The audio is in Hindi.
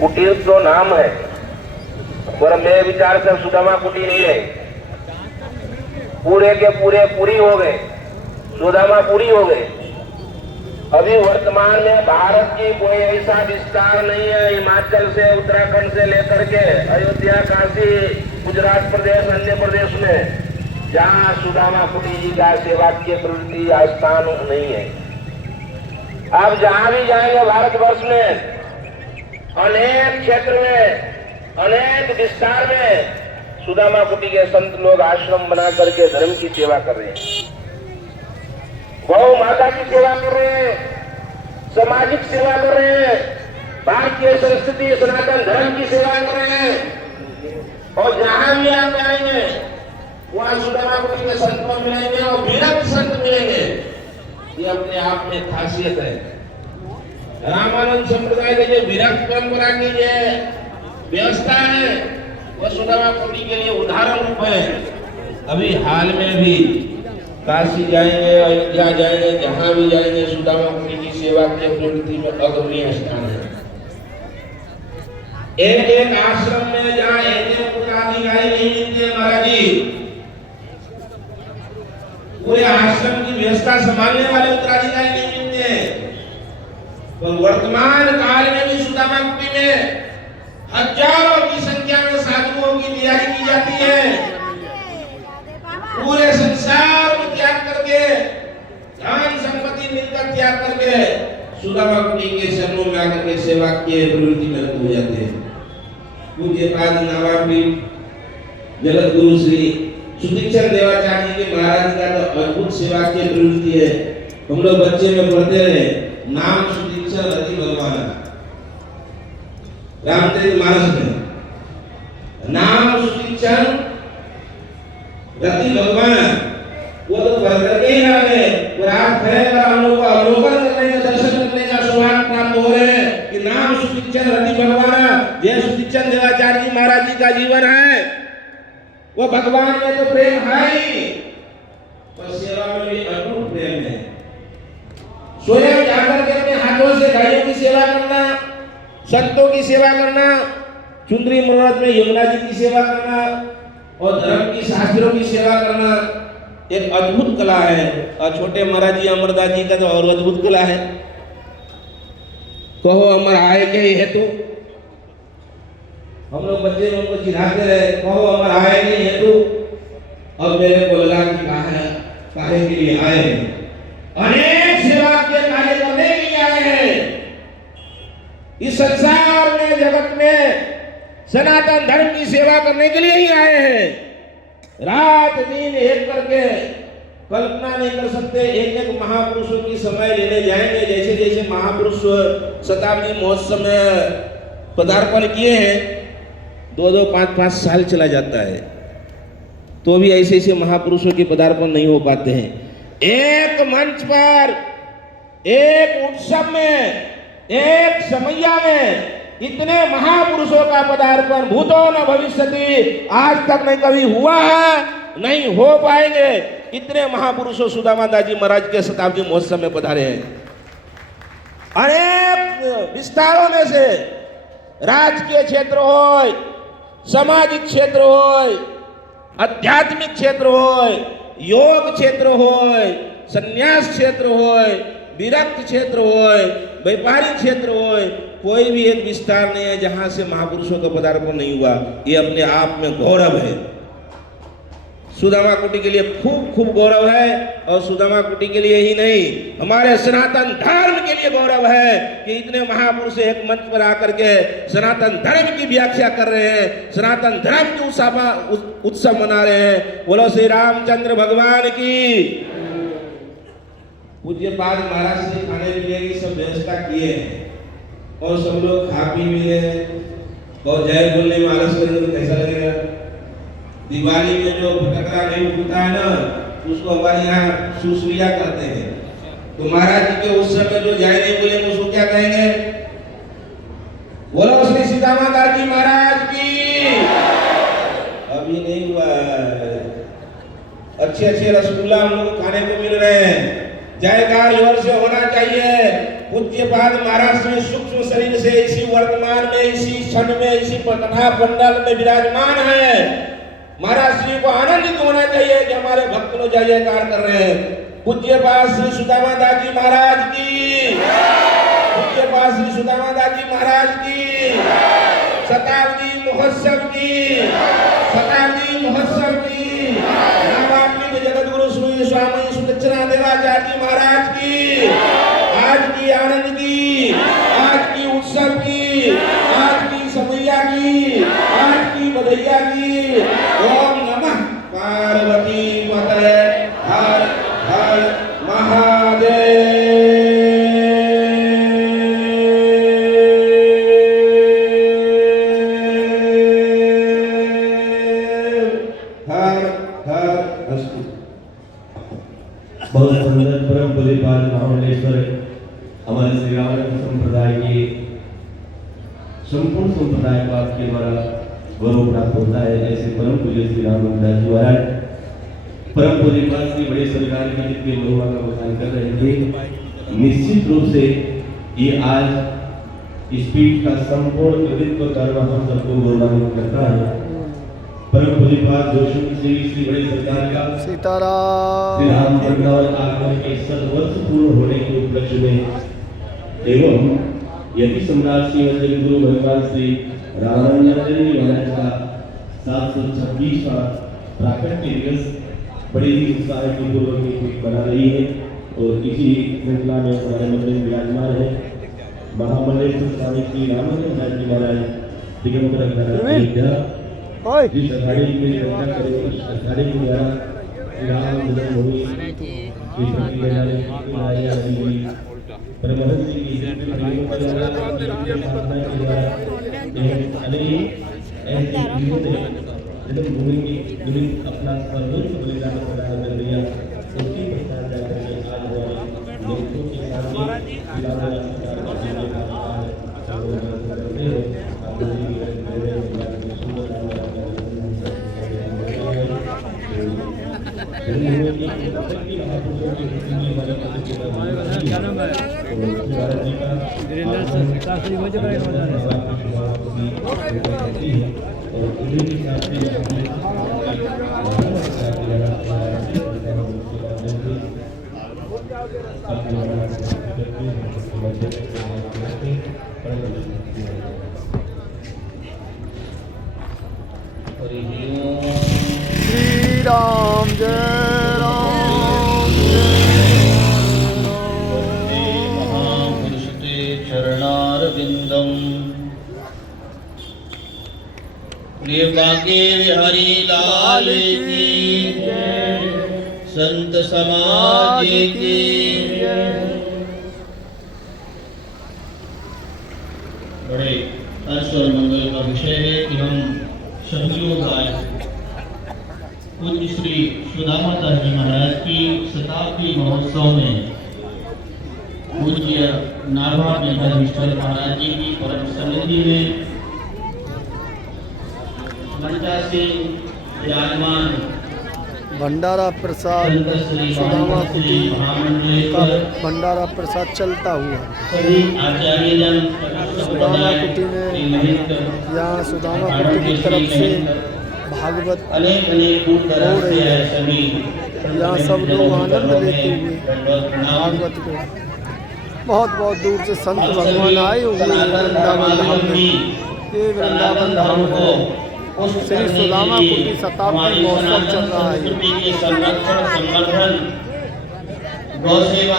कुटीर तो नाम है, पर मेरे विचार से सुदामा कुटीर नहीं है। पूरे के पूरे पूरी हो गए, सुदामा पूरी हो गए। अभी वर्तमान में भारत की कोई ऐसा विस्तार नहीं है, हिमाचल से उत्तराखंड से लेकर के अयोध्या, काशी, गुजरात प्रदेश, अन्य प्रदेश में जहां सुदामा कुटी जी का सेवाकीय प्रवृत्ति स्थान नहीं है। आप जहां भी जाएंगे भारतवर्ष में अनेक क्षेत्र में, अनेक विस्तार में सुदामा कुटी के संत लोग आश्रम बना करके धर्म की सेवा कर रहे हैं, गौ माता की सेवा कर रहे हैं, सामाजिक सेवा कर रहे हैं, भारतीय संस्कृति सनातन धर्म की सेवा कर रहे हैं। और जहां भी आप जाएंगे वहां सुदामा कुटी के संत मिलेंगे और विरक्त संत मिलेंगे। ये अपने आप में खासियत है। रामानंद संप्रदाय के जो विरक्त परंपरा की जो व्यवस्था है वह सुदामा कुटी के लिए उदाहरण रूप है। अभी हाल में भी काशी जाएंगे, अयोध्या जाएंगे, जहां भी जाएंगे सुदामा कुटी की सेवा की प्रवृत्ति में अग्रणी स्थान है। एक एक आश्रम में जहां एक एक उत्तराधिकारी नहीं मिलते महाराज जी, पूरे आश्रम की व्यवस्था संभालने वाले उत्तराधिकारी नहीं मिलते हैं। तो वर्तमान काल में भी सुदामा कुटी में हजारों की संख्या में साधुओं की तैयारी की जाती है। पूरे संसार में त्याग करके, धन संपत्ति मिलकर त्याग करके सुदामा कुटी के शरणों में आकर के सेवा की प्रवृत्ति में रत हो जाते हैं। पूज्य पाद नवापीठ जगत गुरु श्री सुदीक्षण देवाचार्य जी के महाराज का तो अद्भुत सेवा की प्रवृत्ति है। हम लोग बच्चे में पढ़ते रहे, नाम सुदीक्षण रति भगवान, रामचरित मानस में नाम सुदीक्षण रति भगवान, वो तो पढ़ करके ही आ गए। और आप खैर हम लोग को अवलोकन करने का, दर्शन करने का सौभाग्य प्राप्त हो रहे हैं कि नाम सुदीक्षण रति भगवान, जय सुदीक्षण देवाचार्य जी महाराज जी का जीवन है। वो भगवान में तो प्रेम है ही, पर सेवा में भी अटूट प्रेम है। स्वयं जाकर के अपने हाथों से गायों की सेवा करना, संतों की सेवा करना, चुंदरी मनोरथ में यमुना जी की सेवा करना और धर्म की शास्त्रों की सेवा करना एक अद्भुत कला है। और छोटे महाराज जी अमरदास जी का तो और अद्भुत कला है। कहो अमर आए के हेतु, हम लोग बच्चे में उनको चिढ़ाते रहे, कहो अमर आए के हेतु। अब मेरे को लगा कि काहे के लिए आए, अनेक सेवा के कार्य करने के लिए आए हैं। इस संसार में, जगत में सनातन धर्म की सेवा करने के लिए ही आए हैं। रात दिन एक करके कल्पना नहीं कर सकते। एक एक महापुरुषों की समय लेने जाएंगे। जैसे जैसे महापुरुष शताब्दी महोत्सव में पदार्पण किए हैं, 2-2, 5-5 साल चला जाता है, तो भी ऐसे ऐसे महापुरुषों के पदार्पण नहीं हो पाते हैं। एक मंच पर, एक उत्सव में, एक समैया में इतने महापुरुषों का पदार्पण भूतो न भविष्यति, आज तक नहीं कभी हुआ है, नहीं हो पाएंगे। इतने महापुरुषों सुदामा दास जी महाराज के शताब्दी महोत्सव में पधारे हैं। अनेक विस्तारों में से राजकीय क्षेत्र हो, सामाजिक क्षेत्र हो, आध्यात्मिक क्षेत्र हो, योग क्षेत्र हो, संन्यास क्षेत्र हो, विरक्त क्षेत्र हो, व्यापारिक क्षेत्र हो, कोई भी एक विस्तार नहीं है जहां से महापुरुषों का पदार्पण नहीं हुआ। ये अपने आप में गौरव है। सुदामा कुटी के लिए खूब खूब गौरव है। और सुदामा कुटी के लिए ही नहीं, हमारे सनातन धर्म के लिए गौरव है कि इतने महापुरुष एक मंच पर आकर के सनातन धर्म की व्याख्या कर रहे हैं, सनातन धर्म की उत्सव मना रहे हैं। बोलो श्री रामचंद्र भगवान की। पूज्य पाद महाराज से खाने पीने की सब व्यवस्था किए हैं और सब लोग खा पी मिले हैं। और जय बोलने में आलस करेंगे तो कैसा लगेगा? दिवाली में जो फटकरा नहीं फूटता है ना, उसको हमारे यहाँ सुसुरिया कहते हैं। तो महाराज जी के उस समय जो जय नहीं बोलेंगे उसको क्या कहेंगे? बोलो श्री सीतामा दास जी महाराज की। अभी नहीं हुआ। अच्छे अच्छे रसगुल्ला हम लोग खाने को मिल रहे हैं। जयकार जोर से होना चाहिए। पूज्यपाद महाराज में सूक्ष्म शरीर से इसी वर्तमान में, इसी क्षण में, इसी कथा पंडाल में विराजमान है। महाराज श्री को आनंदित होना चाहिए कि हमारे भक्त लोग जय जयकार कर रहे हैं। पूज्यपाद श्री सुदामा दास जी महाराज की, पूज्यपाद श्री सुदामा दास जी महाराज की, शताब्दी महोत्सव की, शताब्दी महोत्सव की, नवाग्नि जगत गुरु श्री स्वामी सुदक्षिणा देवाचार्य महाराज की, आज की आनंद की, आज की उत्सव की, आज की समैया की, आज की बधैया की। ओम नमः पार्वती पतये हर हर महादेव। हर हर अस्तु। बहुत सुंदर परम पूज्यपाद महामंडलेश्वर हमारे श्री रामानंद संप्रदाय के संपूर्ण संप्रदाय को आपके द्वारा गौरव प्राप्त होता है। ऐसे परम पूज्य श्री रामानंद जी महाराज परम पूज्यपाद श्री बड़े सरकार की जितनी महिमा का बखान कर रहे थे, निश्चित रूप से ये आज इस पीठ का संपूर्ण कृतित्व कर्म हम सबको गौरवान्वित करता है। परम पूज्यपाद जोशी श्री बड़े सरकार का सीताराम श्री राम पंडाल आगमन के 100 वर्ष पूर्ण होने के उपलक्ष्य में एवं यति सम्राट श्री वंदनीय गुरु भगवान श्री रामानंद जी महाराज का 726वां प्राकट्य दिवस बड़ी ही उत्साह की पूर्वक मना रही है। और इसी श्रृंखला में हमारे मंदिर में विराजमान है महामंडलेश्वर स्वामी श्री रामानंद जी महाराज दिगंबर जिस अखाड़े की चर्चा करें, उस अखाड़े के द्वारा श्री राम जन्मभूमि की प्रक्रिया परमहंस जी की जन्मभूमि की विभिन्न अपना सर्वोच्च बलिदान प्रदान कर दिया। उसकी प्रसाद जाकर आज हमारे लोगों के सामने श्री राम जय राम महापुरुषते चरणारविंदम प्रिय बाके हरि लाल की संत समाज की बड़े हर्ष और मंगल का विषय है कि हम सभी लोग आज पूज्य श्री सुदामा दास जी महाराज की शताब्दी महोत्सव में पूज्य नाभा मेधाधीश्वर महाराज जी की परम सन्निधि में मंचा से विराजमान भंडारा प्रसाद सुदामा कुटी का भंडारा प्रसाद चलता हुआ सभी आचार्यजन सुदामा कुटी में, यहाँ सुदामा कुटी की तरफ से भागवत अनेक दूर दराज से आए सभी यहाँ सब लोग आनंद लेते हुए भागवत को बहुत बहुत दूर से संत भगवान आए हुए वृंदावन धाम में। ये वृंदावन धाम को श्री सुदामा कुटी शताब्दी महोत्सव चल रहा है। संरक्षण संवर्धन गौ सेवा